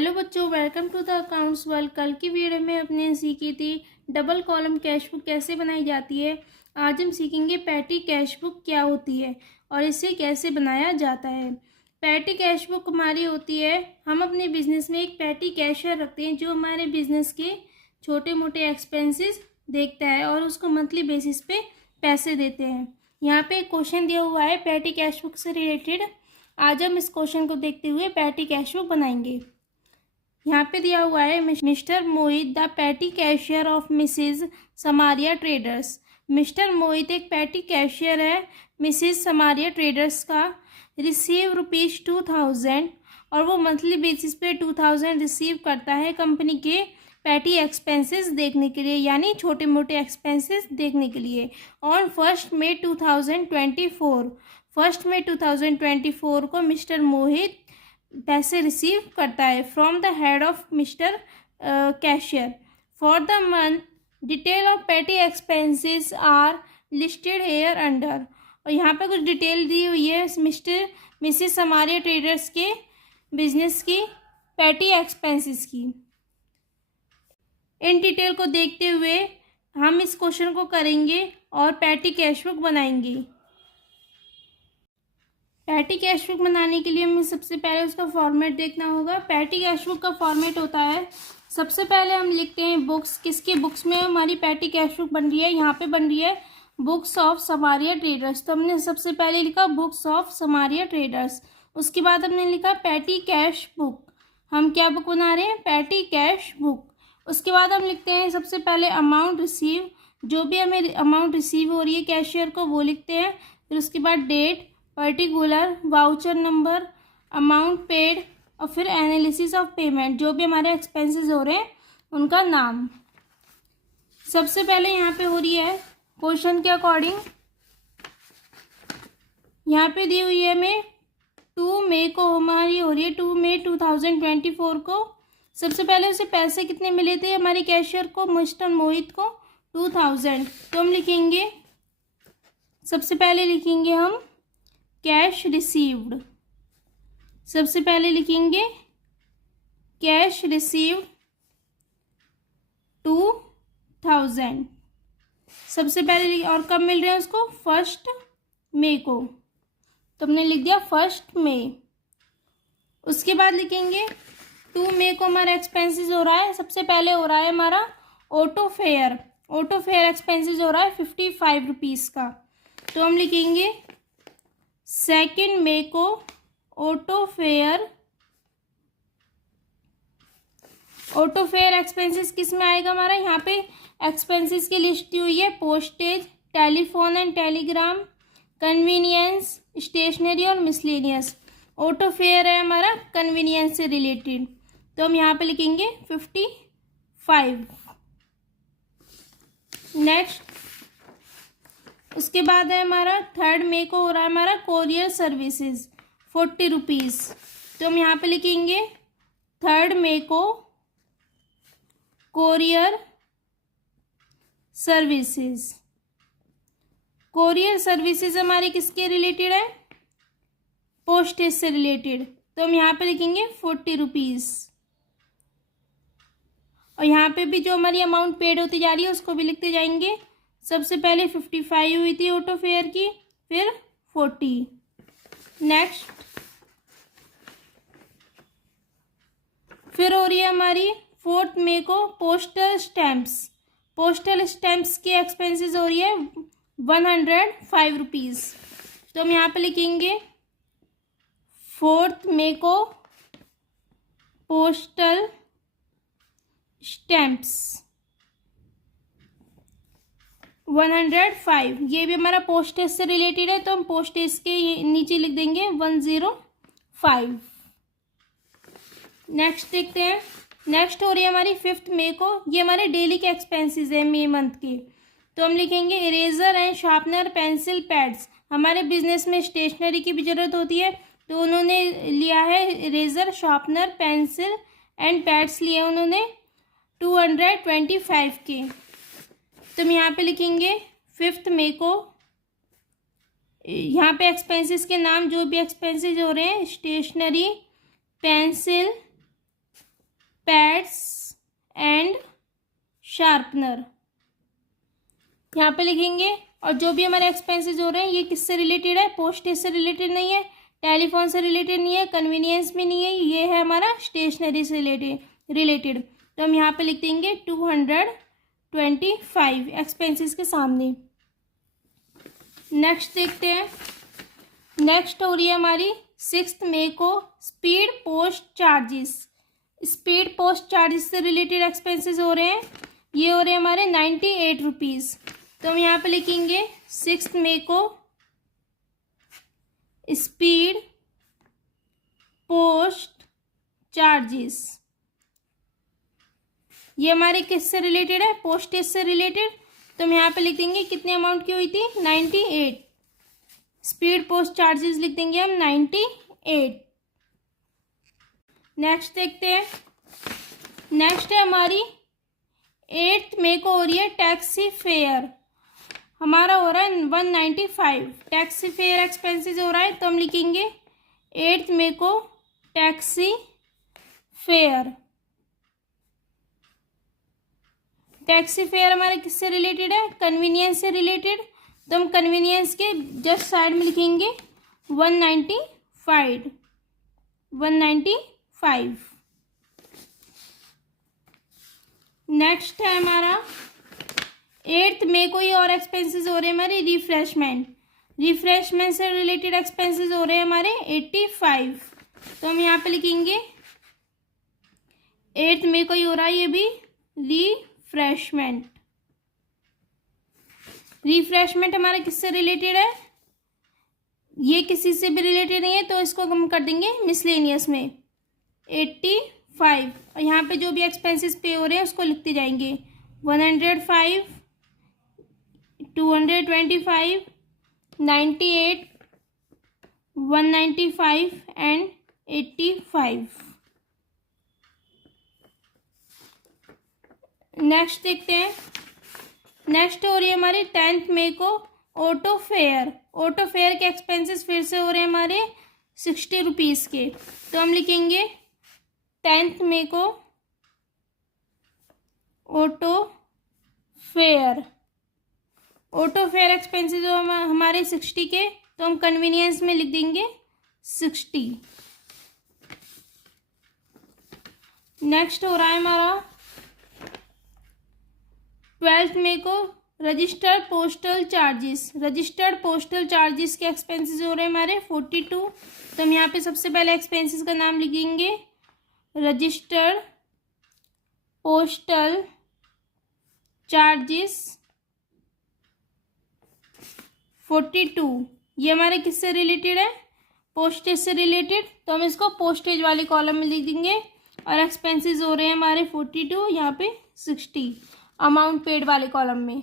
Hello बच्चों, welcome to the accounts world. कल की वीडियो में अपने सीखी थी डबल कॉलम कैश बुक कैसे बनाई जाती है। आज हम सीखेंगे पैटी कैश बुक क्या होती है और इसे कैसे बनाया जाता है। पैटी कैश बुक हमारी होती है, हम अपने बिजनेस में एक पैटी कैशियर रखते हैं जो हमारे बिजनेस के छोटे मोटे एक्सपेंसेस देखता है और उसको मंथली बेसिस पे पैसे देते हैं। यहाँ पे एक क्वेश्चन दिया हुआ है पैटी कैश बुक से रिलेटेड। आज हम इस क्वेश्चन को देखते हुए पैटी कैश बुक बनाएंगे। यहाँ पे दिया हुआ है mister Mohit the petty cashier of Mrs Samaria traders. Mister Mohit एक पैटी कैशियर है मिसेज समारिया ट्रेडर्स का। रिसीव ₹2000 और वो मंथली बेसिस पे 2000 रिसीव करता है कंपनी के पैटी एक्सपेंसेस देखने के लिए, यानी छोटे मोटे एक्सपेंसेस देखने के लिए। ऑन 1 मई 2024 को मिस्टर मोहित पैसे रिसीव करता है from the head of mister cashier. For the month detail of petty expenses are listed here under. और यहाँ पे कुछ डिटेल दी हुई है मिसेस समारिया ट्रेडर्स के बिजनेस की पैटी एक्सपेंसेस की। इन डिटेल को देखते हुए हम इस क्वेश्चन को करेंगे और पैटी कैश बुक बनाएंगे। पैटी कैश बुक बनाने के लिए हमें सबसे पहले उसका फॉर्मेट देखना होगा। पैटी कैश बुक का फॉर्मेट होता है, सबसे पहले हम लिखते हैं बुक्स। किसकी बुक्स में हमारी पैटी कैश बुक बन रही है? यहाँ पे बन रही है बुक्स ऑफ समारिया ट्रेडर्स। तो हमने सबसे पहले लिखा बुक्स ऑफ समारिया ट्रेडर्स। उसके बाद हमने लिखा पैटी कैश बुक। हम क्या बुक बना रहे हैं? Petty cash book. उसके बाद हम लिखते हैं सबसे पहले अमाउंट रिसीव, जो भी हमें अमाउंट रिसीव हो रही है कैशियर को वो लिखते हैं। फिर उसके बाद date, particular, voucher number, amount paid और फिर एनालिसिस ऑफ पेमेंट, जो भी हमारे एक्सपेंसेस हो रहे हैं उनका नाम। सबसे पहले यहाँ पे हो रही है क्वेश्चन के अकॉर्डिंग, यहाँ पे दी हुई है हमें 2 मई को हमारी हो रही है 2 मई 2024 को। सबसे पहले उसे पैसे कितने मिले थे हमारे कैशियर को, मिस्टर मोहित को? 2000। तो हम लिखेंगे, सबसे पहले लिखेंगे हम कैश रिसीव्ड। सबसे पहले लिखेंगे कैश रिसीव्ड 2000 सबसे पहले। और कब मिल रहे हैं उसको? 1 मई को। तो हमने लिख दिया 1 मई। उसके बाद लिखेंगे 2 मई को हमारा एक्सपेंसेस हो रहा है, सबसे पहले हो रहा है हमारा auto fair. Auto fair expenses हो रहा है 55 रुपीज़ का। तो हम लिखेंगे 2 मई को ऑटो फेयर एक्सपेंसेस किस में आएगा हमारा? यहाँ पे एक्सपेंसेस की लिस्ट दी हुई है, postage, telephone and telegram, convenience, stationery और मिसलेनियस। ऑटो फेयर है हमारा कन्वीनियंस से रिलेटेड, तो हम यहाँ पे लिखेंगे 55। नेक्स्ट, उसके बाद है हमारा 3 मई को हो रहा है हमारा कोरियर सर्विसेज 40 रुपीज़। तो हम यहाँ पे लिखेंगे 3 मई को कोरियर सर्विसेज। कोरियर सर्विसेज हमारे किसके रिलेटेड है? पोस्टेज से रिलेटेड। तो हम यहाँ पे लिखेंगे 40 रुपीज़। और यहाँ पे भी जो हमारी अमाउंट पेड होती जा रही है उसको भी लिखते जाएंगे। सबसे पहले 55 हुई थी ऑटो फेयर की, फिर 40। नेक्स्ट, फिर हो रही है हमारी 4 मई को पोस्टल स्टैम्प्स। पोस्टल स्टैम्प्स की एक्सपेंसेस हो रही है 105 रुपीज़। तो हम यहाँ पे लिखेंगे 4 मई को पोस्टल स्टैम्प्स 105। ये भी हमारा पोस्टेज से रिलेटेड है, तो हम पोस्टेज के नीचे लिख देंगे 105। नेक्स्ट देखते हैं। नेक्स्ट हो रही है हमारी 5 मई को, ये हमारे डेली के एक्सपेंसेस है मई मंथ के। तो हम लिखेंगे eraser and sharpener, pencil, pads. हमारे बिजनेस में स्टेशनरी की भी ज़रूरत होती है, तो उन्होंने लिया है eraser, sharpener, pencil and pads लिए उन्होंने 225 के। तो हम यहाँ पे लिखेंगे 5 मई को। यहाँ पे एक्सपेंसेस के नाम, जो भी एक्सपेंसेस हो रहे हैं, stationery, pencil, pads and sharpener, यहाँ पे लिखेंगे। और जो भी हमारे एक्सपेंसेस हो रहे हैं ये किससे रिलेटेड है, पोस्टेज से रिलेटेड नहीं है, टेलीफोन से रिलेटेड नहीं है, कन्वीनियंस भी नहीं है, ये है हमारा स्टेशनरी से रिलेटेड। तो हम यहाँ पे लिख देंगे 225 एक्सपेंसेस के सामने। नेक्स्ट देखते हैं। नेक्स्ट हो रही है हमारी 6 मई को speed post charges. Speed post charges से रिलेटेड एक्सपेंसेस हो रहे हैं, ये हो रहे हैं हमारे 98 रुपीज़। तो हम यहाँ पे लिखेंगे 6 मई को स्पीड पोस्ट चार्जेस। ये हमारे किससे रिलेटेड है, पोस्टेज से रिलेटेड। तो हम यहाँ पे लिख देंगे कितने अमाउंट की हुई थी, 98। स्पीड पोस्ट चार्जेस लिख देंगे हम 98। नेक्स्ट देखते हैं। नेक्स्ट है हमारी 8 मई को हो रही है टैक्सी फेयर, हमारा हो रहा है 195। टैक्सी फेयर एक्सपेंसेस हो रहा है, तो हम लिखेंगे 8 मई को टैक्सी फेयर। टैक्सी फेयर हमारे किससे रिलेटेड है, कन्वीनियंस से रिलेटेड। तो हम कन्वीनियंस के जस्ट साइड में लिखेंगे 195। नेक्स्ट है हमारा 8 मई को ही और एक्सपेंसेस हो रहे हैं हमारे रिफ्रेशमेंट से रिलेटेड एक्सपेंसेस हो रहे हैं हमारे 85। तो हम यहाँ पे लिखेंगे 8 मई को ही हो रहा है ये भी रिफ्रेशमेंट हमारा किससे रिलेटेड है, ये किसी से भी रिलेटेड नहीं है, तो इसको हम कर देंगे मिसलेनियस में 85। और यहाँ पे जो भी एक्सपेंसेस पे हो रहे हैं उसको लिखते जाएंगे 105, 225, 98, 195 एंड 85। नेक्स्ट देखते हैं। नेक्स्ट हो रही है हमारी 10 मई को ऑटो फेयर के एक्सपेंसेस फिर से हो रहे हैं हमारे 60 रुपीज़ के। तो हम लिखेंगे 10 मई को ऑटो फेयर एक्सपेंसेस हो हमारे 60 के, तो हम कन्वीनियंस में लिख देंगे 60। नेक्स्ट हो रहा है हमारा 12 मई को रजिस्टर्ड पोस्टल चार्जेस के एक्सपेंसेस हो रहे हैं हमारे 42। तो हम यहाँ पे सबसे पहले एक्सपेंसेस का नाम लिखेंगे रजिस्टर्ड पोस्टल चार्जेस 42। ये हमारे किससे रिलेटेड है, पोस्टेज से रिलेटेड। तो हम इसको पोस्टेज वाले कॉलम में लिख देंगे। और एक्सपेंसेस हो रहे हैं हमारे 42, यहाँ पे 60 अमाउंट पेड वाले कॉलम में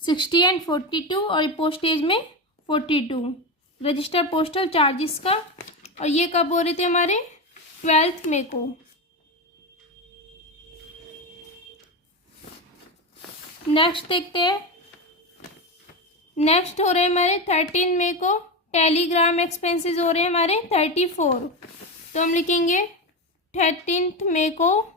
60 एंड 42, और पोस्टेज में 42 रजिस्टर्ड पोस्टल चार्जेस का। और ये कब हो रहे थे हमारे 12 मई को। नेक्स्ट देखते हैं। नेक्स्ट हो रहे हैं हमारे 13 मई को टेलीग्राम एक्सपेंसेस हो रहे हैं हमारे 34। तो हम लिखेंगे 13 मई को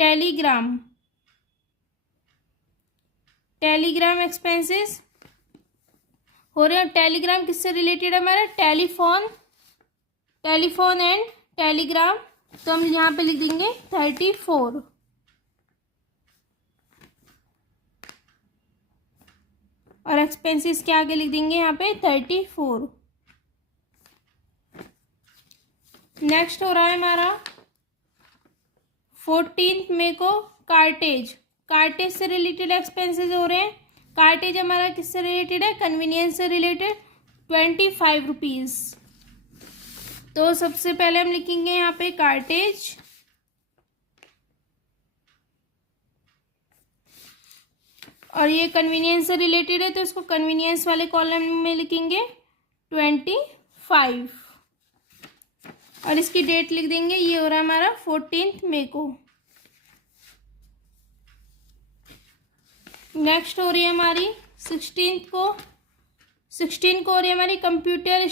टेलीग्राम एक्सपेंसेस हो रहे हैं। टेलीग्राम किससे रिलेटेड है हमारा, टेलीफोन एंड टेलीग्राम। तो हम यहाँ पे लिख देंगे 34। और एक्सपेंसेस के आगे लिख देंगे यहाँ पे 34। नेक्स्ट हो रहा है हमारा 14 मई को कार्टेज से रिलेटेड एक्सपेंसेस हो रहे हैं। कार्टेज हमारा किससे रिलेटेड है, कन्वीनियंस से रिलेटेड 25 रुपीज़। तो सबसे पहले हम लिखेंगे यहाँ पे कार्टेज, और ये कन्वीनियंस से रिलेटेड है तो इसको कन्वीनियंस वाले कॉलम में लिखेंगे 25। और इसकी डेट लिख देंगे, ये हो रहा है हमारा 14 मई को। नेक्स्ट हो रही है हमारी 16 को हो रही है हमारी कंप्यूटर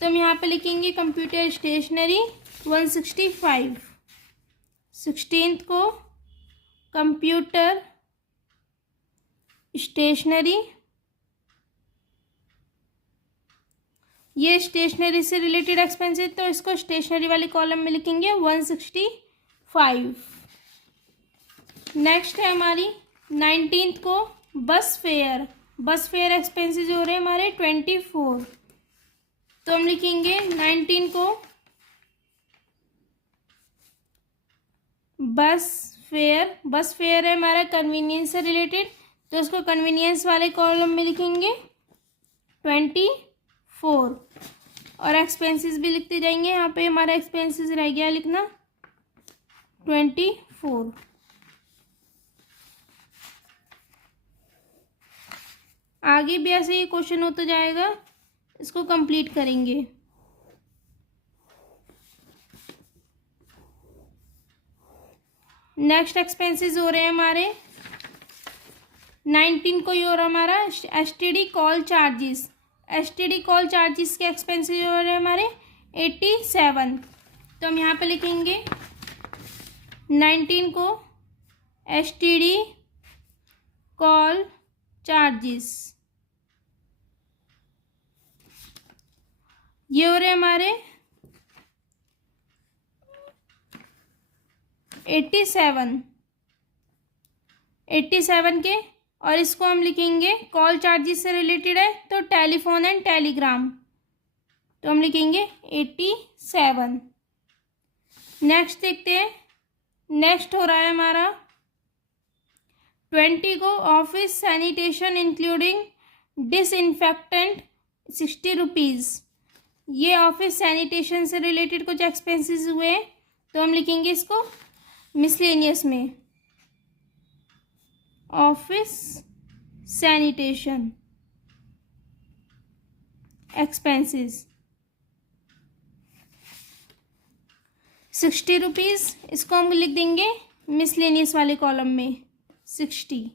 तो हम यहाँ पे लिखेंगे कंप्यूटर स्टेशनरी 165। 16th को कंप्यूटर स्टेशनरी, ये स्टेशनरी से रिलेटेड एक्सपेंसेस, तो इसको स्टेशनरी वाले कॉलम में लिखेंगे 165। नेक्स्ट है हमारी 19th को बस फेयर। बस फेयर एक्सपेंसेस हो रहे हैं हमारे 24, तो हम लिखेंगे 19 को बस फेयर। बस फेयर है हमारा कन्वीनियंस से रिलेटेड, तो उसको कन्वीनियंस वाले कॉलम में लिखेंगे 24। और एक्सपेंसेस भी लिखते जाएंगे। यहाँ पे हमारा एक्सपेंसेस रह गया लिखना 24। आगे भी ऐसे ही क्वेश्चन होता जाएगा, इसको कंप्लीट करेंगे। नेक्स्ट एक्सपेंसेस हो रहे हैं हमारे 19 को, ये हो रहा हमारा STD call charges. STD call charges के एक्सपेंसेस हो रहे हैं हमारे 87, तो हम यहाँ पे लिखेंगे 19 को एसटीडी कॉल चार्जेस। ये हो रहे हमारे 87 के, और इसको हम लिखेंगे कॉल चार्जेस से रिलेटेड है तो टेलीफोन एंड टेलीग्राम, तो हम लिखेंगे 87। नेक्स्ट देखते हैं। नेक्स्ट हो रहा है हमारा 20 को office sanitation including disinfectant 60 rupees. ये ऑफिस सैनिटेशन से रिलेटेड कुछ एक्सपेंसेस हुए हैं, तो हम लिखेंगे इसको मिसलेनियस में ऑफिस सैनिटेशन एक्सपेंसेस 60 रुपीज़, इसको हम लिख देंगे मिसलेनियस वाले कॉलम में 60।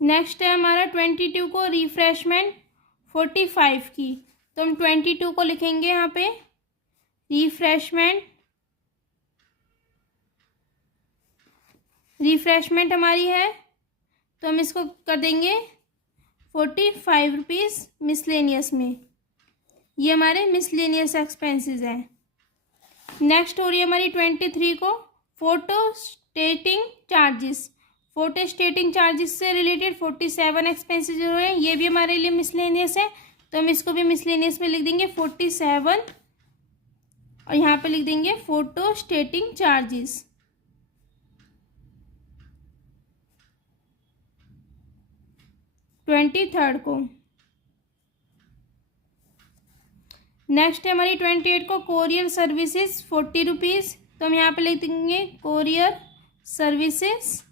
नेक्स्ट है हमारा 22 को रिफ्रेशमेंट 45 की, तो हम 22 को लिखेंगे यहाँ पे रिफ्रेशमेंट हमारी है, तो हम इसको कर देंगे 45 रुपीज़ मिसलेनियस में। ये हमारे मिसलेनियस एक्सपेंसेस हैं। नेक्स्ट हो रही है हमारी 23 को फोटो स्टेटिंग चार्जेस। फोटो स्टेटिंग चार्जेस से रिलेटेड 47 एक्सपेंसेस जो है, ये भी हमारे लिए मिसलेनियस है, तो हम इसको भी मिसलेनियस में लिख देंगे 47, और यहाँ पे लिख देंगे फोटो स्टेटिंग चार्जेस। ट्वेंटी थर्ड को नेक्स्ट है हमारी 28 को कोरियर सर्विसेज 40 रुपीज़, तो हम यहाँ पे लिख देंगे कोरियर सर्विसेज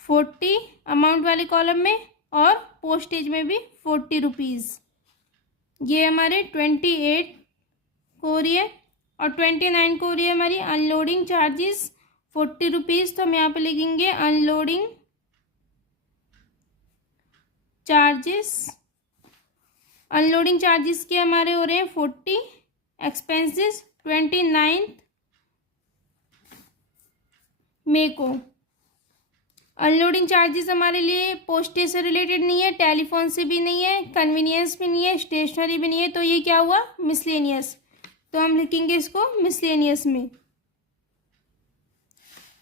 40 अमाउंट वाले कॉलम में, और पोस्टेज में भी 40 रुपीज़। ये हमारे 28 कोरियर, और 29 कोरियर हमारी अनलोडिंग चार्जेस 40 रुपीज़, तो हम यहाँ पे लिखेंगे अनलोडिंग चार्जेस। अनलोडिंग चार्जेस के हमारे हो रहे हैं 40 एक्सपेंसेस 29 मई को। अनलोडिंग चार्जेस हमारे लिए पोस्टेज से रिलेटेड नहीं है, टेलीफोन से भी नहीं है, कन्वीनियंस भी नहीं है, स्टेशनरी भी नहीं है, तो ये क्या हुआ मिसलेनियस, तो हम लिखेंगे इसको मिसलेनियस में।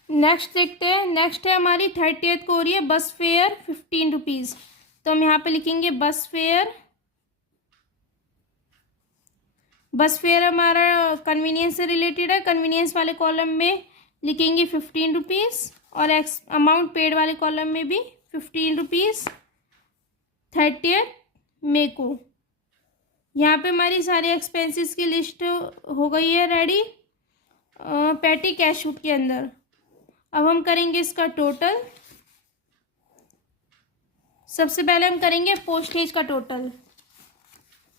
नेक्स्ट देखते हैं। नेक्स्ट है हमारी 30th को हो रही है बस फेयर 15 रुपीज़, तो हम यहाँ पे लिखेंगे बस फेयर। बस फेयर हमारा कन्वीनियंस से रिलेटेड है, कन्वीनियंस वाले कॉलम में लिखेंगे 15 रुपीज़, और अमाउंट पेड वाले कॉलम में भी 15 रुपीज़ 30th मई को। यहाँ पे हमारी सारे एक्सपेंसेस की लिस्ट हो गई है रेडी पैटी कैश बुक के अंदर। अब हम करेंगे इसका टोटल। सबसे पहले हम करेंगे पोस्टेज का टोटल।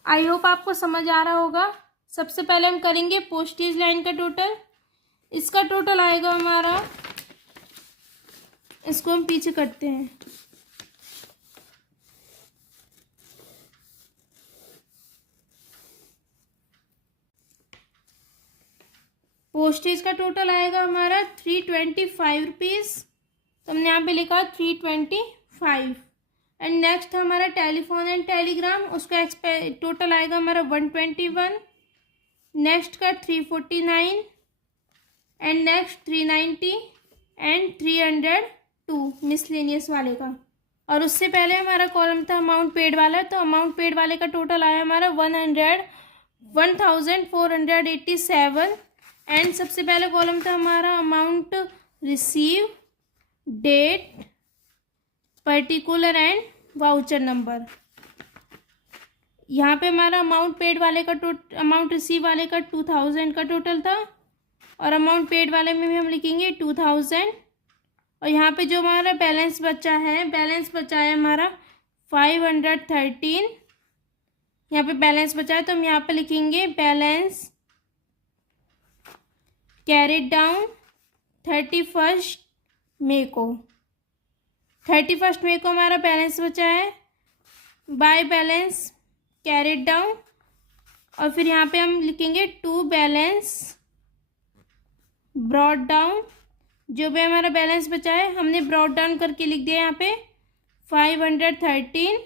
आई होप आपको समझ आ रहा होगा। सबसे पहले हम करेंगे पोस्टेज लाइन का टोटल। इसका टोटल आएगा हमारा, इसको हम पीछे करते हैं, पोस्टेज का टोटल आएगा हमारा 325 रुपीज़, तो हमने यहाँ पे लिखा 325। एंड नेक्स्ट हमारा टेलीफोन एंड टेलीग्राम, उसका टोटल आएगा हमारा 121। नेक्स्ट का 349 एंड नेक्स्ट 390 एंड 302 मिसलेनियस वाले का। और उससे पहले हमारा कॉलम था अमाउंट पेड वाला, तो अमाउंट पेड वाले का टोटल आया हमारा 1487। एंड सबसे पहले कॉलम था हमारा amount receive, date, particular and voucher number. यहाँ पे हमारा अमाउंट पेड वाले का अमाउंट रिसीव वाले का 2000 का टोटल था, और अमाउंट पेड वाले में भी हम लिखेंगे 2000। और यहाँ पे जो हमारा बैलेंस बचा है, बैलेंस बचा है हमारा 513। यहाँ पे बैलेंस बचा है, तो हम यहाँ पे लिखेंगे बैलेंस कैरिड डाउन 31 मई को। 31 मई को हमारा बैलेंस बचा है बाय बैलेंस कैरिड डाउन। और फिर यहाँ पे हम लिखेंगे टू बैलेंस ब्रॉड डाउन। जो भी हमारा बैलेंस बचा है हमने ब्रॉड डाउन करके लिख दिया यहाँ पे 513।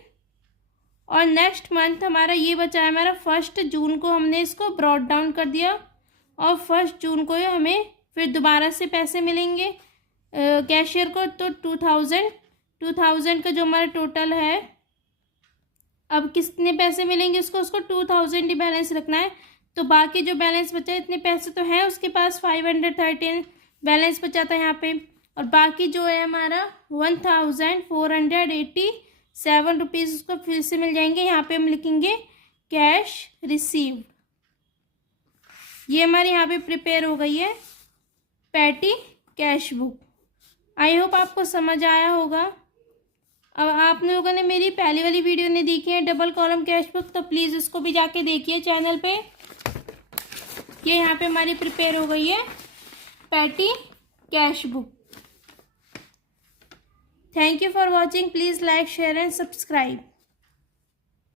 और नेक्स्ट मंथ हमारा ये बचा है हमारा 1 जून को, हमने इसको ब्रॉड डाउन कर दिया, और 1 जून को हमें फिर दोबारा से पैसे मिलेंगे कैशियर को। तो 2000 का जो हमारा टोटल है, अब कितने पैसे मिलेंगे उसको 2000 ही बैलेंस रखना है। तो बाकी जो बैलेंस बचा है, इतने पैसे तो हैं उसके पास, 513 बैलेंस बचा था यहाँ पे, और बाकी जो है हमारा 1487 रुपीज़ उसको फिर से मिल जाएंगे। यहाँ पे हम लिखेंगे कैश रिसीव्ड। ये हमारी यहाँ पे प्रिपेयर हो गई है petty cash book. I hope आपको समझ आया होगा। अब आप लोगों ने मेरी पहली वाली वीडियो नहीं देखी है डबल कॉलम कैश बुक, तो प्लीज़ उसको भी जाके देखिए चैनल पे। ये यहाँ पे हमारी प्रिपेयर हो गई है petty cash book. Thank you for watching. Please like, share and subscribe.